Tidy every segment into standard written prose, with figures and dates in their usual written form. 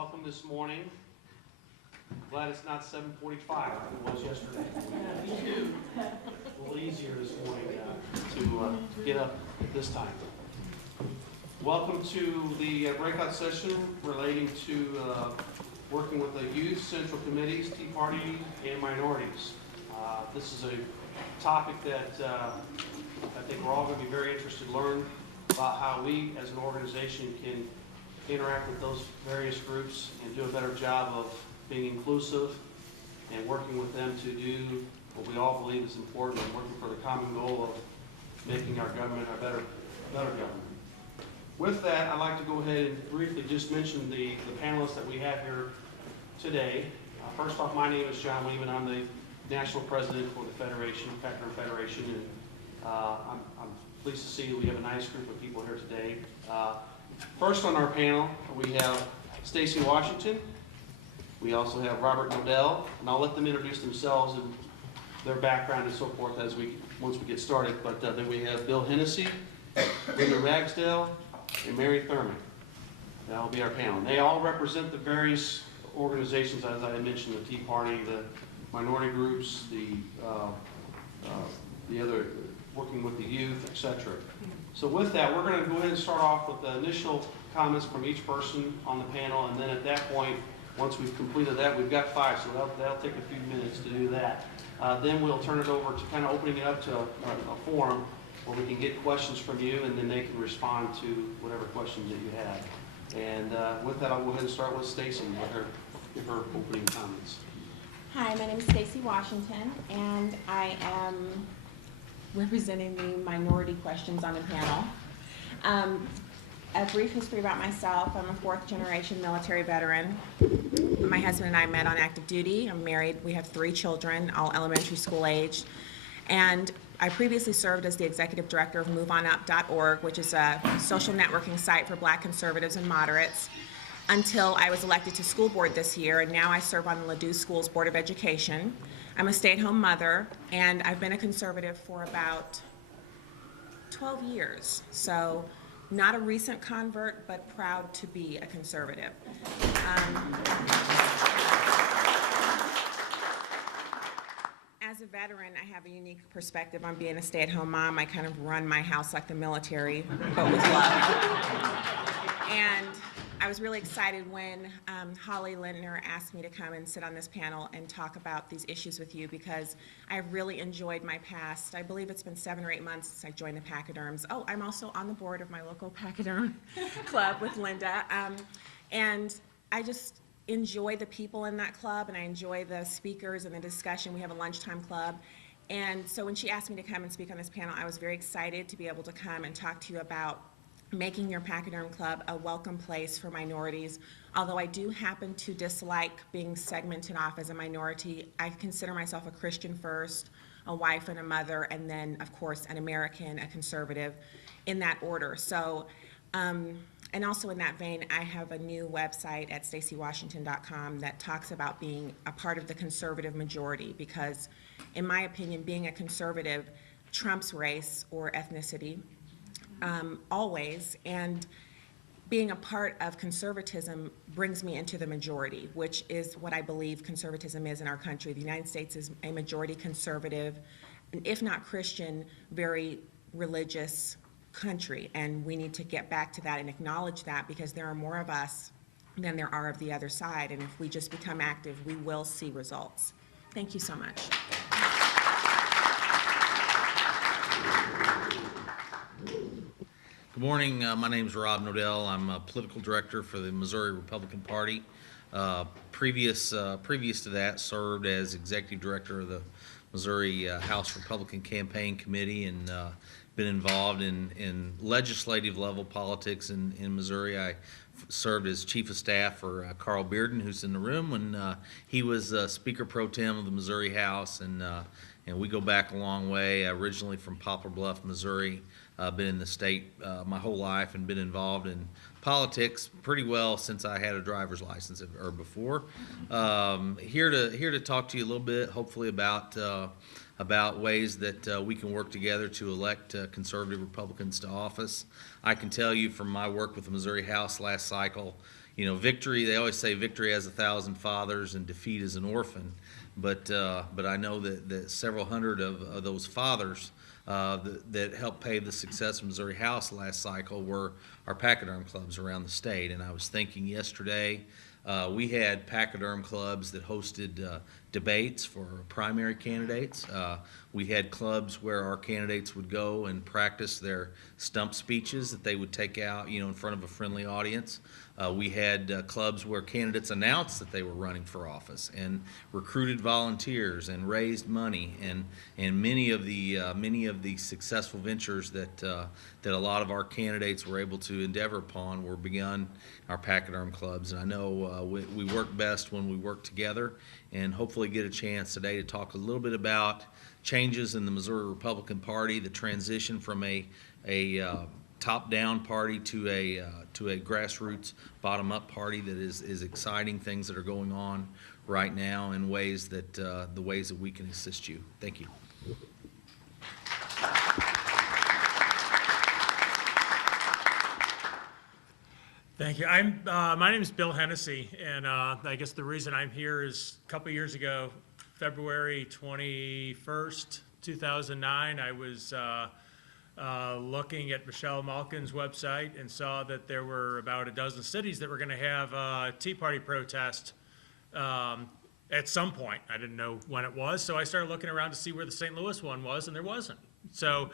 welcome this morning. Glad it's not 7:45 like it was yesterday. Me too. A little easier this morning to get up at this time. Welcome to the breakout session relating to working with the youth, central committees, Tea Party, and minorities. This is a topic that I think we're all going to be very interested to learn about how we as an organization can interact with those various groups and do a better job of being inclusive and working with them to do what we all believe is important and working for the common goal of making our government a better government. With that, I'd like to go ahead and briefly just mention the panelists that we have here today. First off, my name is John Lehman. I'm the National President for the Federation, Pachyderm Federation, and I'm pleased to see that we have a nice group of people here today. First on our panel, we have Stacy Washington. We also have Robert Nodell, and I'll let them introduce themselves and their background and so forth once we get started. But then we have Bill Hennessy, Linda Ragsdale, and Mary Thurman. That will be our panel. They all represent the various organizations, as I mentioned, the Tea Party, the minority groups, the other, working with the youth, etc. So with that, we're going to go ahead and start off with the initial comments from each person on the panel, and then at that point, once we've completed that, we've got 5, so that'll take a few minutes to do that. Then we'll turn it over to kind of opening it up to a forum where we can get questions from you, and then they can respond to whatever questions that you have. And with that, I'll go ahead and start with Stacy and let her give her opening comments. Hi, my name is Stacy Washington, and I am representing the minority questions on the panel. A brief history about myself. I'm a 4th-generation military veteran. My husband and I met on active duty. I'm married. We have 3 children, all elementary school aged. And I previously served as the executive director of MoveOnUp.org, which is a social networking site for Black conservatives and moderates, until I was elected to school board this year, and now I serve on the Ladue Schools Board of Education. I'm a stay-at-home mother, and I've been a conservative for about 12 years. So not a recent convert, but proud to be a conservative. As a veteran, I have a unique perspective on being a stay-at-home mom. I kind of run my house like the military, but with love. And I was really excited when Holly Lintner asked me to come and sit on this panel and talk about these issues with you, because I've really enjoyed my past. I believe it's been 7 or 8 months since I joined the Pachyderms. Oh, I'm also on the board of my local Pachyderm club with Linda. And I just enjoy the people in that club, and I enjoy the speakers and the discussion. We have a lunchtime club. And so when she asked me to come and speak on this panel, I was very excited to be able to come and talk to you about making your Pachyderm Club a welcome place for minorities. Although I do happen to dislike being segmented off as a minority, I consider myself a Christian first, a wife and a mother, and then, of course, an American, a conservative, in that order. So, and also in that vein, I have a new website at stacywashington.com that talks about being a part of the conservative majority, because, in my opinion, being a conservative trumps race or ethnicity. Always, and being a part of conservatism brings me into the majority, which is what I believe conservatism is in our country. The United States is a majority conservative, and if not Christian, very religious country, and we need to get back to that and acknowledge that, because there are more of us than there are of the other side, and if we just become active, we will see results. Thank you so much. Good morning. My name is Rob Nodell. I'm a political director for the Missouri Republican Party. Previous to that, served as executive director of the Missouri House Republican Campaign Committee, and been involved in legislative level politics in Missouri. I served as chief of staff for Carl Bearden, who's in the room, when he was Speaker Pro Tem of the Missouri House, and we go back a long way. Originally from Poplar Bluff, Missouri. Been in the state my whole life and been involved in politics pretty well since I had a driver's license or before. Here to talk to you a little bit, hopefully about ways that we can work together to elect conservative Republicans to office. I can tell you from my work with the Missouri House last cycle, victory, they always say victory has 1,000 fathers and defeat is an orphan. But I know that several hundred of those fathers that helped pave the success of Missouri House last cycle were our Pachyderm clubs around the state. And I was thinking yesterday, we had Pachyderm clubs that hosted debates for primary candidates. We had clubs where our candidates would go and practice their stump speeches that they would take out, in front of a friendly audience. We had clubs where candidates announced that they were running for office and recruited volunteers and raised money, and many of the successful ventures that a lot of our candidates were able to endeavor upon were begun in our Pachyderm clubs. And I know we work best when we work together, and hopefully get a chance today to talk a little bit about changes in the Missouri Republican Party, the transition from a top-down party to a grassroots, bottom-up party that is exciting things that are going on right now in ways that the ways that we can assist you. Thank you. Thank you. My name is Bill Hennessy, and I guess the reason I'm here is a couple years ago, February 21st, 2009, I was looking at Michelle Malkin's website and saw that there were about a dozen cities that were going to have a Tea Party protest at some point. I didn't know when it was, so I started looking around to see where the St. Louis one was, and there wasn't. So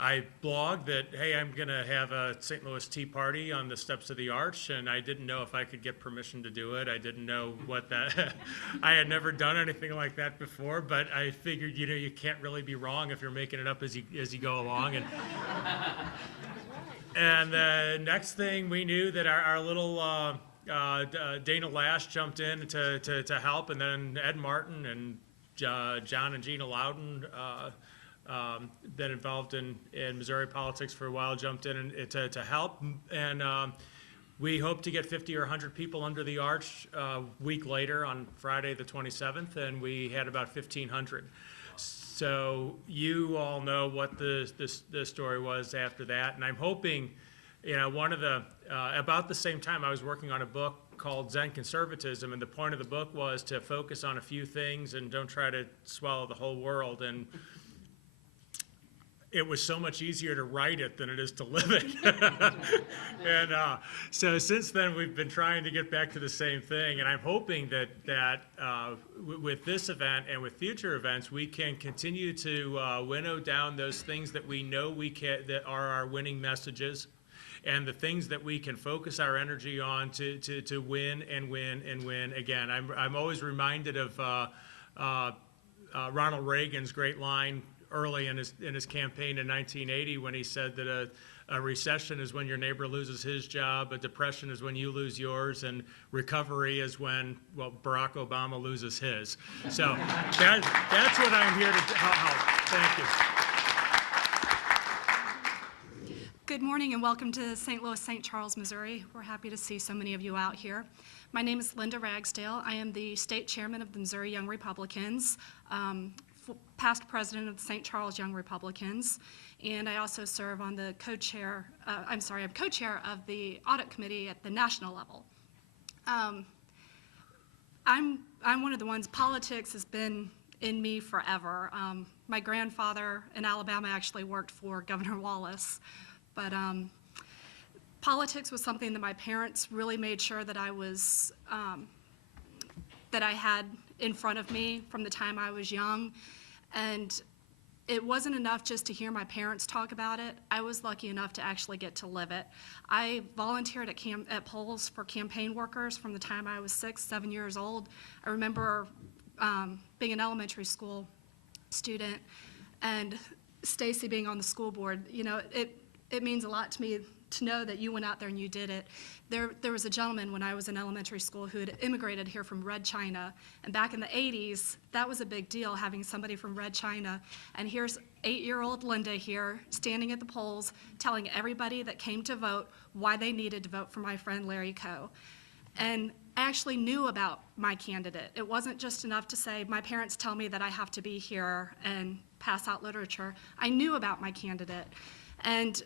I blogged that, hey, I'm going to have a St. Louis Tea Party on the steps of the Arch, and I didn't know if I could get permission to do it. I didn't know what that, I had never done anything like that before, but I figured, you can't really be wrong if you're making it up as you go along. And the next thing we knew that our little Dana Lash jumped in to help, and then Ed Martin and John and Gina Loudon, been involved in Missouri politics for a while, jumped in to help, and we hope to get 50 or 100 people under the arch a week later on Friday the 27th, and we had about 1,500. So you all know what the story was after that, and I'm hoping, one of the, about the same time I was working on a book called Zen Conservatism, and the point of the book was to focus on a few things and don't try to swallow the whole world. And it was so much easier to write it than it is to live it. And so since then, we've been trying to get back to the same thing. And I'm hoping that with this event and with future events, we can continue to winnow down those things that we know that are our winning messages, and the things that we can focus our energy on to win and win and win again. I'm always reminded of Ronald Reagan's great line early in his campaign in 1980, when he said that a recession is when your neighbor loses his job, a depression is when you lose yours, and recovery is when, Barack Obama loses his. So that's what I'm here to help. Thank you. Good morning and welcome to St. Louis, St. Charles, Missouri. We're happy to see so many of you out here. My name is Linda Ragsdale. I am the state chairman of the Missouri Young Republicans, past president of the St. Charles Young Republicans, and I also serve on the I'm co-chair of the audit committee at the national level. I'm one of the ones, politics has been in me forever. My grandfather in Alabama actually worked for Governor Wallace, but politics was something that my parents really made sure that that I had in front of me from the time I was young. And it wasn't enough just to hear my parents talk about it. I was lucky enough to actually get to live it. I volunteered at polls for campaign workers from the time I was 6, 7 years old. I remember being an elementary school student and Stacy being on the school board. It means a lot to me to know that you went out there and you did it. There was a gentleman when I was in elementary school who had immigrated here from Red China, and back in the 80s, that was a big deal, having somebody from Red China. And here's 8-year-old Linda here, standing at the polls, telling everybody that came to vote why they needed to vote for my friend Larry Coe. And I actually knew about my candidate. It wasn't just enough to say, my parents tell me that I have to be here and pass out literature. I knew about my candidate. And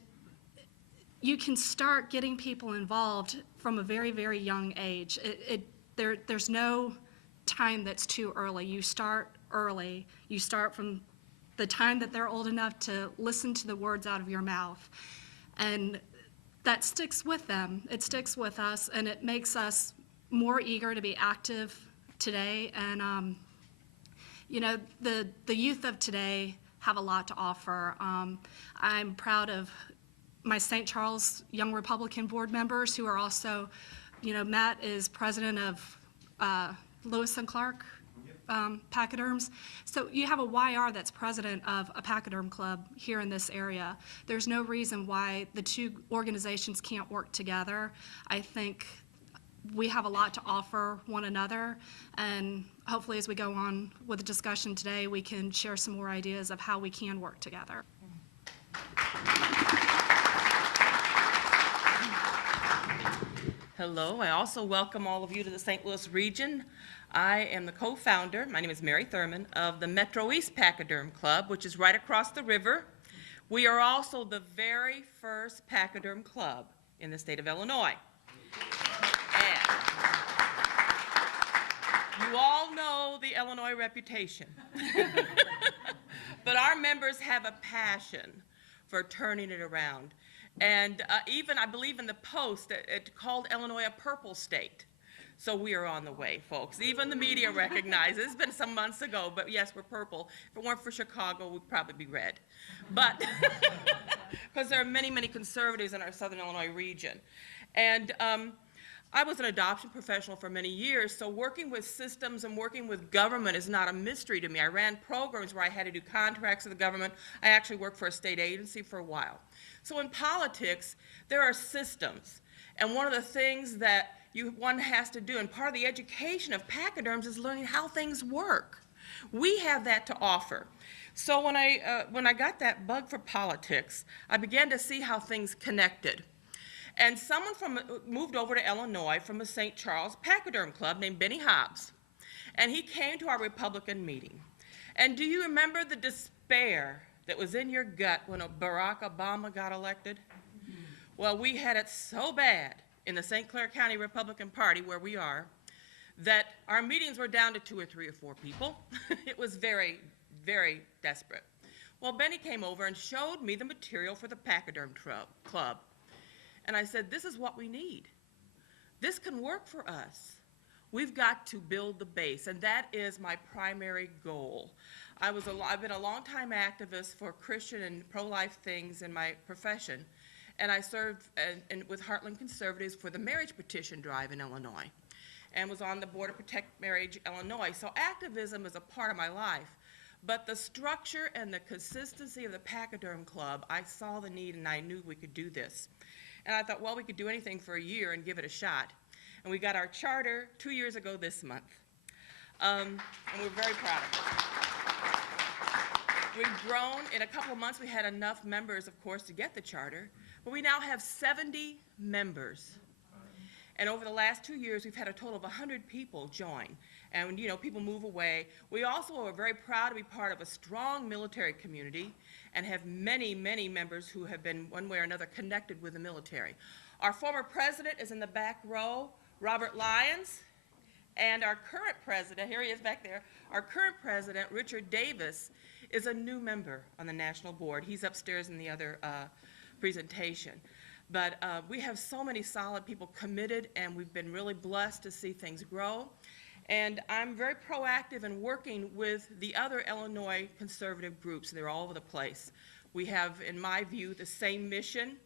you can start getting people involved from a very, very young age. There's no time that's too early. You start early. You start from the time that they're old enough to listen to the words out of your mouth. And that sticks with them. It sticks with us, and it makes us more eager to be active today. And, you know, the youth of today have a lot to offer. I'm proud of my St. Charles Young Republican board members who are also, you know, Matt is president of Lewis and Clark Pachyderms. So you have a YR that's president of a pachyderm club here in this area. There's no reason why the two organizations can't work together. I think we have a lot to offer one another, and hopefully as we go on with the discussion today, we can share some more ideas of how we can work together. Hello, I also welcome all of you to the St. Louis region. I am the co-founder, my name is Mary Thurman, of the Metro East Pachyderm Club, which is right across the river. We are also the very first pachyderm club in the state of Illinois. And you all know the Illinois reputation. But our members have a passion for turning it around. And even, I believe in the Post, it called Illinois a purple state. So we are on the way, folks. Even the media recognizes, it's been some months ago, but yes, we're purple. If it weren't for Chicago, we'd probably be red. But, because there are many, many conservatives in our Southern Illinois region. And I was an adoption professional for many years, so working with systems and working with government is not a mystery to me. I ran programs where I had to do contracts with the government. I actually worked for a state agency for a while. So in politics, there are systems. And one of the things that one has to do, and part of the education of pachyderms is learning how things work. We have that to offer. So when I got that bug for politics, I began to see how things connected. And someone moved over to Illinois from the St. Charles Pachyderm Club named Benny Hobbs. And he came to our Republican meeting. And do you remember the despair that was in your gut when Barack Obama got elected? Well, we had it so bad in the St. Clair County Republican Party, where we are, that our meetings were down to 2 or 3 or 4 people. It was very, very desperate. Well, Benny came over and showed me the material for the Pachyderm Club. And I said, this is what we need. This can work for us. We've got to build the base, and that is my primary goal. I've been a long-time activist for Christian and pro-life things in my profession, and I served with Heartland Conservatives for the marriage petition drive in Illinois, and was on the board of Protect Marriage Illinois. So activism is a part of my life, but the structure and the consistency of the Pachyderm Club, I saw the need and I knew we could do this. And I thought, well, we could do anything for a year and give it a shot. And we got our charter 2 years ago this month. And we're very proud of it. We've grown. In a couple of months, we had enough members, of course, to get the charter. But we now have 70 members. And over the last 2 years, we've had a total of 100 people join. And, you know, people move away. We also are very proud to be part of a strong military community and have many, many members who have been one way or another connected with the military. Our former president is in the back row, Robert Lyons, and our current president, here he is back there, our current president, Richard Davis, is a new member on the national board. He's upstairs in the other presentation. But we have so many solid people committed, and we've been really blessed to see things grow. And I'm very proactive in working with the other Illinois conservative groups. They're all over the place. We have, in my view, the same mission.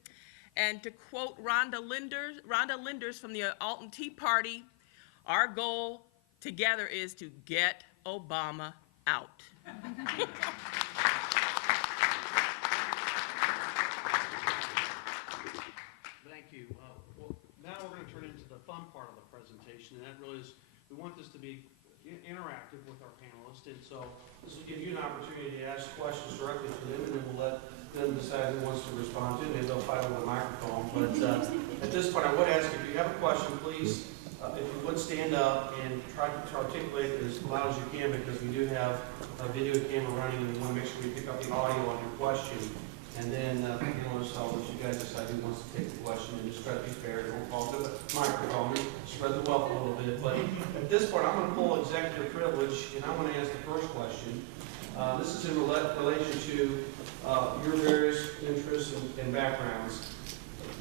And to quote Rhonda Linders from the Alton Tea Party, our goal together is to get Obama out. Thank you. Well, now we're going to turn into the fun part of the presentation, and that really is, we want this to be interactive with our panelists, and so this will give you an opportunity to ask questions directly to them, and then we'll let them decide who wants to respond to. Maybe they'll fight over the microphone, but at this point, I would ask if you have a question, please, if you would stand up and try to articulate it as loud as you can, because we do have a video camera running, and we want to make sure we pick up the audio on your question. And then, I'll let you guys decide who wants to take the question, and just try to be fair, don't fall to the microphone, spread the wealth a little bit. But at this point, I'm gonna pull executive privilege, and I wanna ask the first question. This is in relation to your various interests and backgrounds.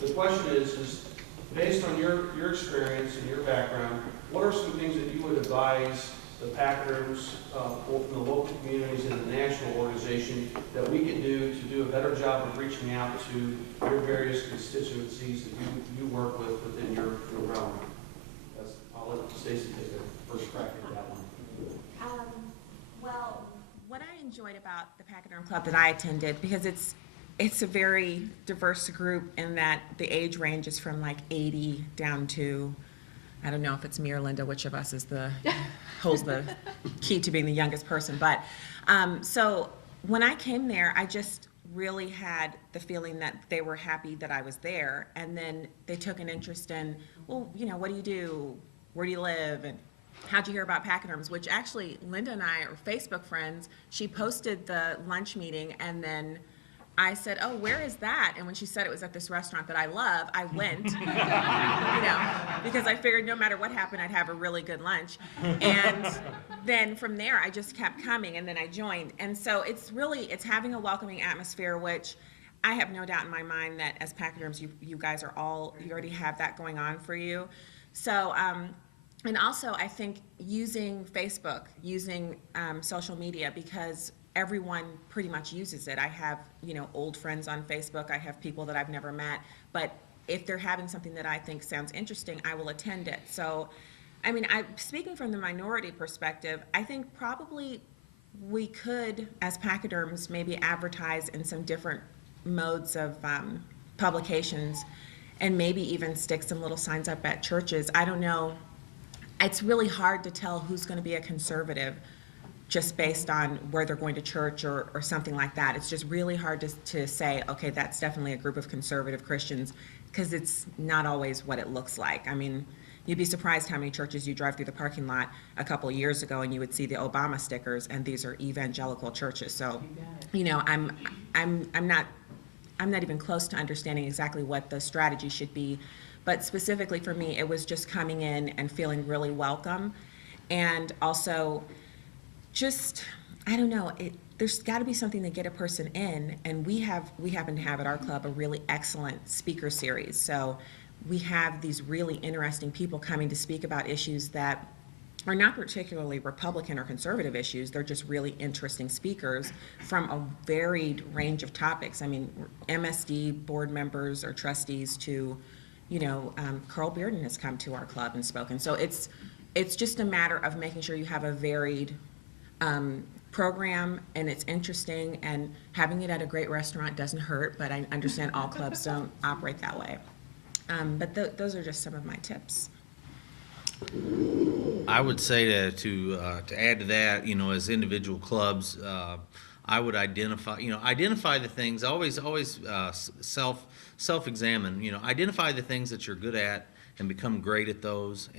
The question is based on your experience and your background, what are some things that you would advise the Pachyderms, both in the local communities and the national organization, that we can do to do a better job of reaching out to your various constituencies that you work with within your realm? I'll let Stacy take the first crack at that one. Well, what I enjoyed about the Pachyderm Club that I attended, because it's a very diverse group in that the age range is from like 80 down to, I don't know if it's me or Linda, which of us holds the key to being the youngest person. But so when I came there, I just really had the feeling that they were happy that I was there. And then they took an interest in, well, what do you do? Where do you live? And how'd you hear about Pachyderms? Which actually, Linda and I are Facebook friends. She posted the lunch meeting, and then I said, oh, where is that? And when she said it was at this restaurant that I love, I went, because I figured no matter what happened, I'd have a really good lunch. And then from there, I just kept coming, and then I joined. And so it's having a welcoming atmosphere, which I have no doubt in my mind that as Pachyderms, you guys you already have that going on for you. So, and also I think using Facebook, using social media, because everyone pretty much uses it. I have, old friends on Facebook. I have people that I've never met. But if they're having something that I think sounds interesting, I will attend it. So, speaking from the minority perspective, I think probably we could, as Pachyderms, maybe advertise in some different modes of publications, and maybe even stick some little signs up at churches. I don't know. It's really hard to tell who's going to be a conservative just based on where they're going to church or something like that. It's just really hard to say, okay, that's definitely a group of conservative Christians, because it's not always what it looks like. You'd be surprised how many churches you drive through the parking lot a couple of years ago and you would see the Obama stickers, and these are evangelical churches. So, I'm not even close to understanding exactly what the strategy should be. But specifically for me, it was just coming in and feeling really welcome, and also just, I don't know, there's got to be something to get a person in, and we happen to have at our club a really excellent speaker series. So we have these really interesting people coming to speak about issues that are not particularly Republican or conservative issues. They're just really interesting speakers from a varied range of topics. MSD board members or trustees to, Carl Bearden has come to our club and spoken. So it's just a matter of making sure you have a varied program, and it's interesting, and having it at a great restaurant doesn't hurt, but I understand all clubs don't operate that way. But those are just some of my tips. I would say to add to that, as individual clubs, I would identify the things. Always self-examine. Identify the things that you're good at and become great at those,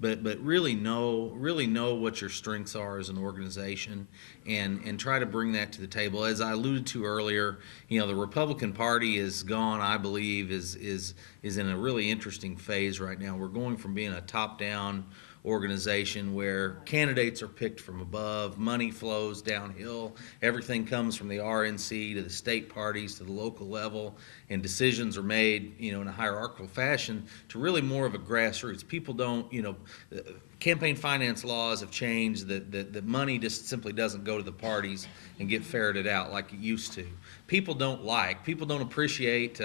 but really know what your strengths are as an organization, and try to bring that to the table. As I alluded to earlier, the Republican Party is gone. I believe is in a really interesting phase right now. We're going from being a top-down organization where candidates are picked from above, money flows downhill, everything comes from the RNC to the state parties to the local level, and decisions are made, in a hierarchical fashion, to really more of a grassroots. People don't, campaign finance laws have changed, that money just simply doesn't go to the parties and get ferreted out like it used to. People don't appreciate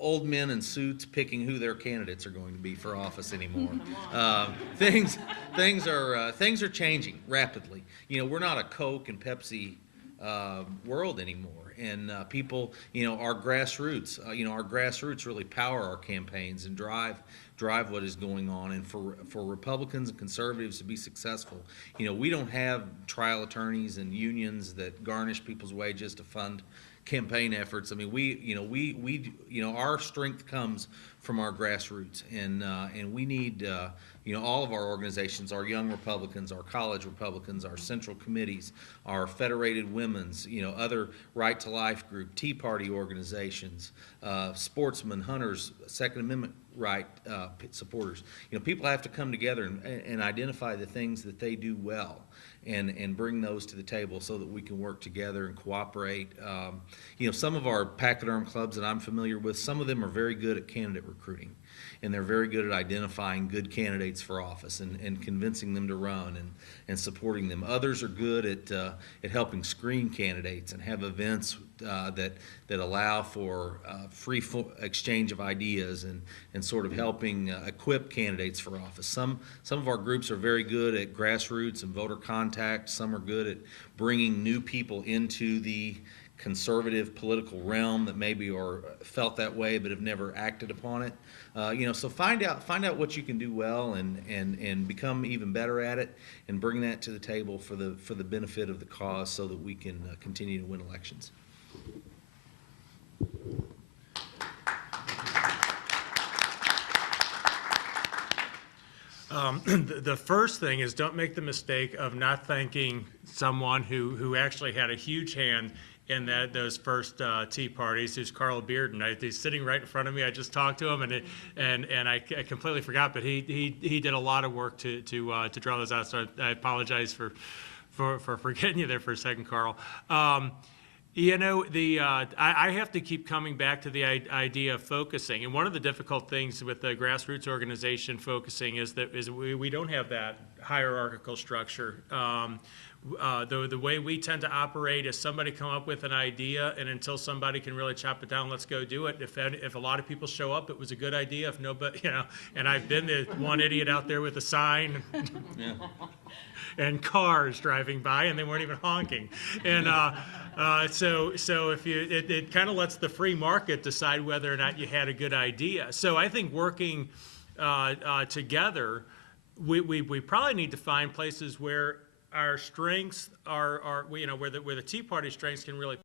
old men in suits picking who their candidates are going to be for office anymore. Things are changing rapidly. We're not a Coke and Pepsi world anymore, and people, our grassroots, our grassroots really power our campaigns and drive what is going on. And for Republicans and conservatives to be successful, we don't have trial attorneys and unions that garnish people's wages to fund campaign efforts. Our strength comes from our grassroots, and we need all of our organizations, our Young Republicans, our College Republicans, our Central Committees, our Federated Women's, other Right to Life group, Tea Party organizations, sportsmen, hunters, Second Amendment right supporters. People have to come together and identify the things that they do well, and bring those to the table so that we can work together and cooperate. Some of our Pachyderm clubs that I'm familiar with, some of them are very good at candidate recruiting, and they're very good at identifying good candidates for office and convincing them to run and supporting them. Others are good at helping screen candidates and have events that allow for free exchange of ideas and sort of helping equip candidates for office. Some of our groups are very good at grassroots and voter contact. Some are good at bringing new people into the conservative political realm that maybe or felt that way but have never acted upon it. So find out what you can do well and become even better at it, and bring that to the table for the benefit of the cause, so that we can continue to win elections. The first thing is, don't make the mistake of not thanking someone who actually had a huge hand in those first tea parties, who's Carl Bearden. He's sitting right in front of me. I just talked to him, and I completely forgot, but he did a lot of work to draw those out. So I apologize for forgetting you there for a second, Carl. I have to keep coming back to the idea of focusing. And one of the difficult things with the grassroots organization focusing is we don't have that hierarchical structure. The way we tend to operate is somebody come up with an idea, and until somebody can really chop it down, let's go do it. If a lot of people show up, it was a good idea. If nobody, and I've been the one idiot out there with a sign. Yeah. And cars driving by, and they weren't even honking. And so if it kind of lets the free market decide whether or not you had a good idea. So I think working together, we probably need to find places where our strengths are where the Tea Party strengths can really